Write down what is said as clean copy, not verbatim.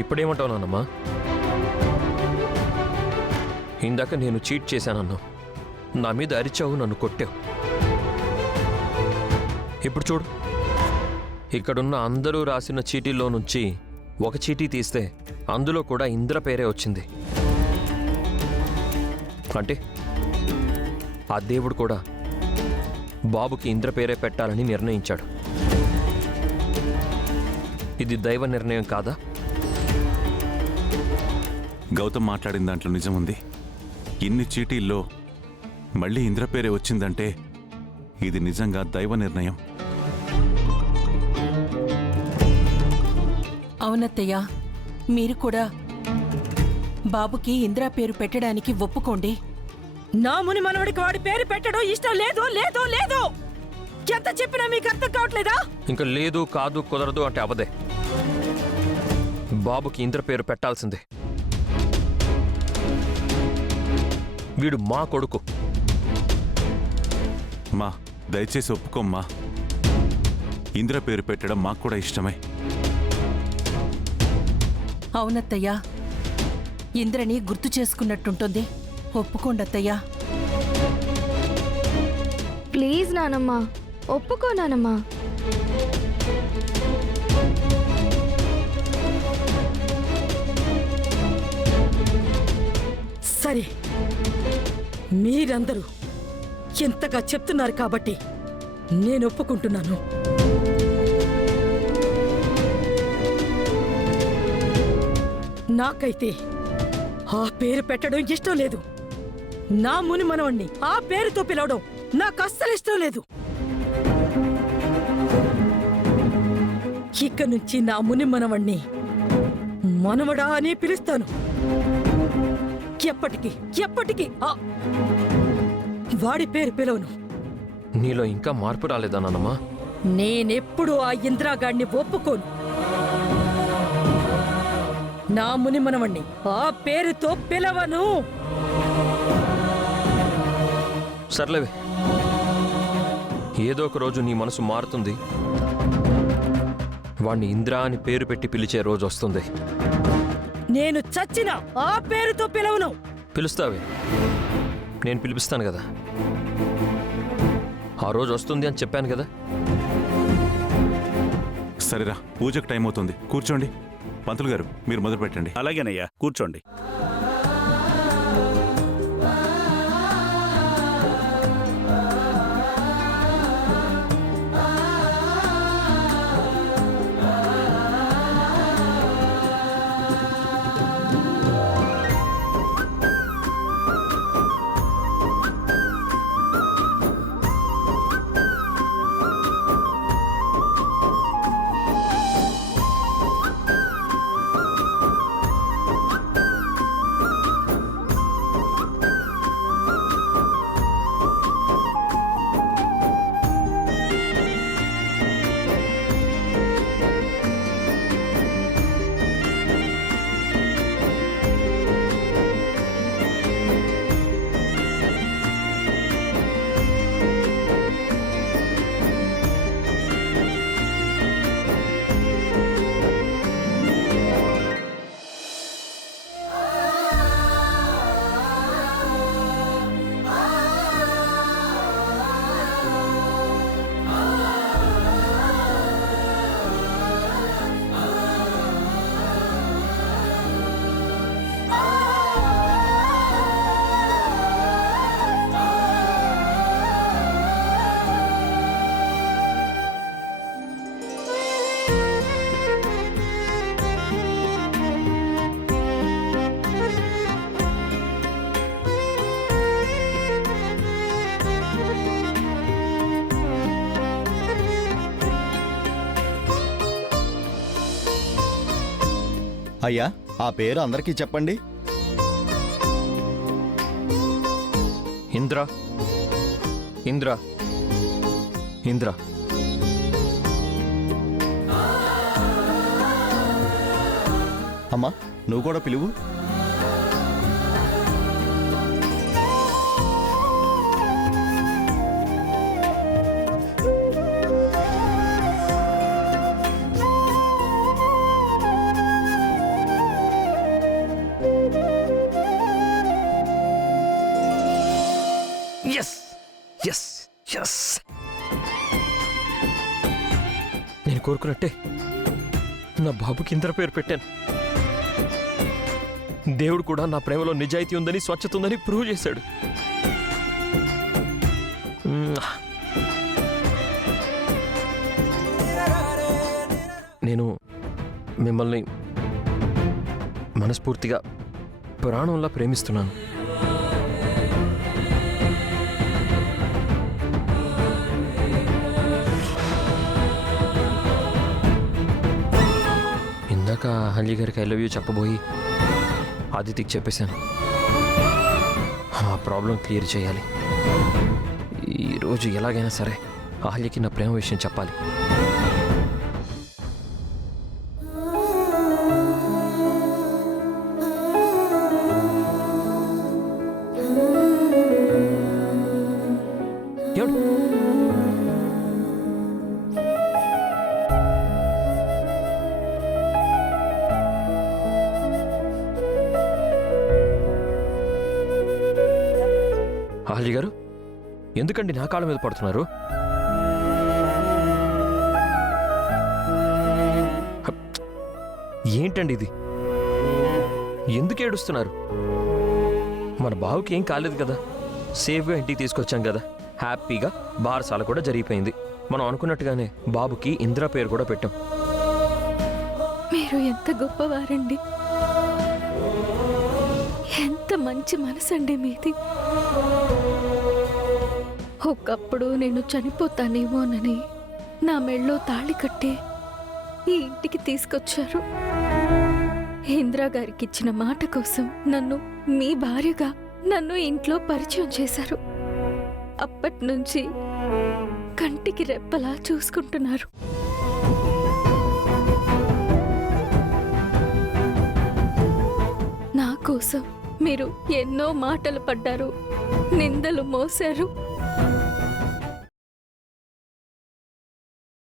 ఇప్పుడేమంటావు నాన్నమ్మా? ఇందాక నేను చీట్ చేశానన్నావు, నా మీద అరిచావు, నన్ను కొట్టావు. ఇప్పుడు చూడు, ఇక్కడున్న అందరూ రాసిన చీటీల్లో నుంచి ఒక చీటీ తీస్తే అందులో కూడా ఇంద్ర పేరే వచ్చింది. అంటే ఆ దేవుడు కూడా బాబుకి ఇంద్ర పేరే పెట్టాలని నిర్ణయించాడు. ఇది దైవ నిర్ణయం కాదా? గౌతమ్ మాట్లాడిన దాంట్లో నిజముంది. ఇన్ని చీటీల్లో మళ్ళీ ఇంద్ర పేరే వచ్చిందంటే ఇది నిజంగా దైవ నిర్ణయం. అవునత్తయ్య, మీరు కూడా బాబుకి ఇంద్రా పేరు పెట్టడానికి ఒప్పుకోండి. నా ముని మనవడికి వాడి పేరు పెట్టడం ఇష్టం లేదు లేదు లేదు. ఎంత చెప్పినా మీకు అర్థం కావట్లేదా? ఇంకా లేదు, కాదు, కుదరదు అంటే అవదే. బాబుకి ఇంద్ర పేరు పెట్టాల్సిందే. వీడు మా కొడుకు. మా దయచేసి ఒప్పుకోమ్మా. ఇంద్ర పేరు పెట్టడం మాకు కూడా ఇష్టమే. అవునత్తయ్యా, ఇంద్రని గుర్తు చేసుకున్నట్టుంటుంది. ఒప్పుకోండత్తయ్యా. ప్లీజ్ నానమ్మా, ఒప్పుకో నానమ్మా. సరే, మీరందరూ ఎంతగా చెప్తున్నారు కాబట్టి నేను ఒప్పుకుంటున్నాను. నాకైతే ఆ పేరు పెట్టడం ఇష్టం లేదు. నా ముని మనవణ్ణి ఆ పేరుతో పిలవడం నాకు అస్సలు ఇష్టం లేదు. ఇక నుంచి నా ముని మనవణ్ణి మనవడా అని పిలుస్తాను. ఎప్పటికీ ఎప్పటికీ వాడి పేరు పిలవను. నీలో ఇంకా మార్పు రాలేదా నాన్నమ్మా? నేనెప్పుడు ఆ ఇందిరాగాడిని ఒప్పుకోను. నా ముని మనవణ్ణి ఆ పేరుతో పిలవను. సర్లేవే, ఏదో ఒక రోజు నీ మనసు మారుతుంది. వాణ్ణి ఇంద్రా అని పేరు పెట్టి పిలిచే రోజు వస్తుంది. నేను చచ్చిన ఆ పేరుతో పిలవను. పిలుస్తావే, నేను పిలిపిస్తాను కదా. ఆ రోజు వస్తుంది అని చెప్పాను కదా. సరేరా, పూజకు టైం అవుతుంది, కూర్చోండి. పంతులు గారు, మీరు మొదలు పెట్టండి. అలాగేనయ్యా, కూర్చోండి. అయ్యా, ఆ పేరు అందరికీ చెప్పండి. ఇంద్ర ఇంద్ర ఇంద్ర. అమ్మా, నువ్వు కూడా పిలువు. ఎస్ ఎస్ ఎస్, నేను కోరుకున్నట్టే నా బాబుకి ఇంద్ర పేరు పెట్టాను. దేవుడు కూడా నా ప్రేమలో నిజాయితీ ఉందని, స్వచ్ఛత ఉందని ప్రూవ్ చేశాడు. నేను మిమ్మల్ని మనస్ఫూర్తిగా ప్రాణంలా ప్రేమిస్తున్నాను. ఇందాక అహల్య గారికి ఐ లవ్ యూ చెప్పబోయి ఆదిత్యకి చెప్పేశాను. ఆ ప్రాబ్లం క్లియర్ చేయాలి. ఈరోజు ఎలాగైనా సరే అహల్యకి నా ప్రేమ విషయం చెప్పాలి. ఏమండి? అహల్య గారు, ఎందుకండి నా కాళ్ళ మీద పడుతున్నారు? ఏంటండి ఇది? ఎందుకు ఏడుస్తున్నారు? మన బావుకి ఏం కాలేదు కదా, సేఫ్గా ఇంటికి తీసుకొచ్చాం కదా, హ్యాపీగా బారసాల కూడా జరిగిపోయింది. మనం అనుకున్నట్టుగానే బాబుకి ఇంద్ర పేరు కూడా పెట్టాం. మీరు ఎంత గొప్పవారండి, ఎంత మంచి మనసండి మీది. ఒకప్పుడు నేను చనిపోతానేమోనని నా మెళ్ళో తాళి కట్టి ఈ ఇంటికి తీసుకొచ్చారు. ఇందిరా గారికి ఇచ్చిన మాట కోసం నన్ను మీ భార్యగా నన్ను ఇంట్లో పరిచయం చేశారు. అప్పటి నుంచి కంటికి రెప్పలా చూసుకుంటున్నారు. నా కోసం మీరు ఎన్నో మాటలు పడ్డారు, నిందలు మోశారు.